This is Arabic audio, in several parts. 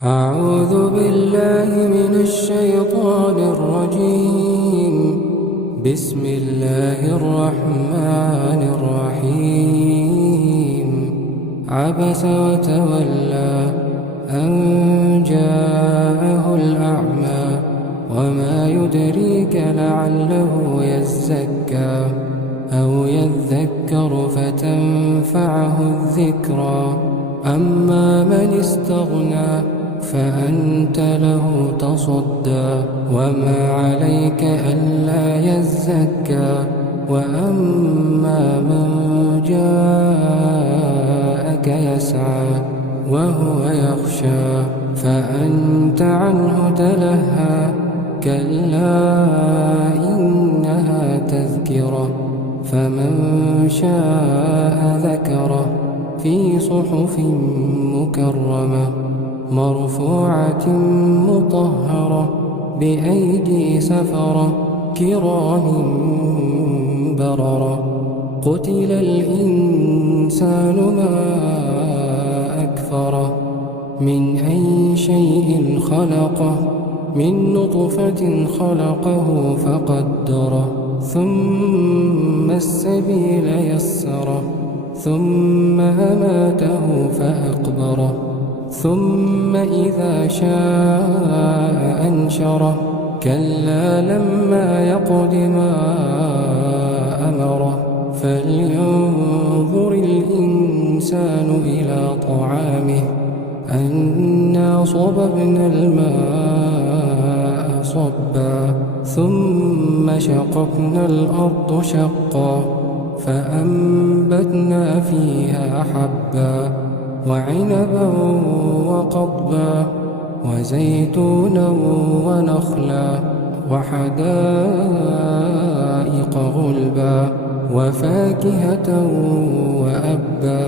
أعوذ بالله من الشيطان الرجيم. بسم الله الرحمن الرحيم. عبس وتولى أن جاءه الأعمى وما يدريك لعله يزكى أو يذكر فتنفعه الذكرى. أما من استغنى فأنت له تصدى وما عليك ألا يزكى. وأما من جاءك يسعى وهو يخشى فأنت عنه تلهى. كلا إنها تذكرة فمن شاء ذكره في صحف مكرمة مرفوعة مطهرة بأيدي سفرة كرام بررة. قتل الإنسان ما أكفره من أي شيء خلقه من نطفة خلقه فقدره ثم السبيل يسره ثم أماته فأقبره ثم إذا شاء أنشره. كلا لما يقض ما أمره فلينظر الإنسان إلى طعامه أنا صببنا الماء صبا ثم شققنا الأرض شقا فأنبتنا فيها حبا وعنبا وقضبا وزيتونا ونخلا وحدائق غلبا وفاكهة وأبا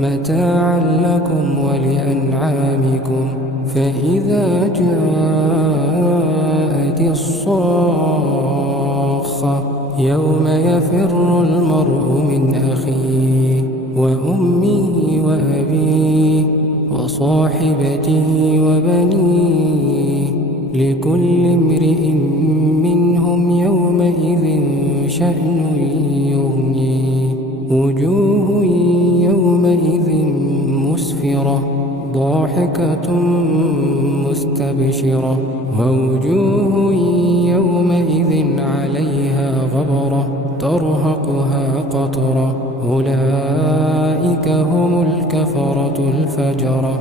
متاعا لكم ولأنعامكم. فإذا جاءت الصاخة يوم يفر المرء من أخيه وأمه وأبيه وصاحبته وبنيه لكل امرئ منهم يومئذ شأن يغنيه. وجوه يومئذ مسفرة ضاحكة مستبشرة ووجوه يومئذ عليها غبرة ترهقها قترة. أولئك هم الكفرة الفجرة.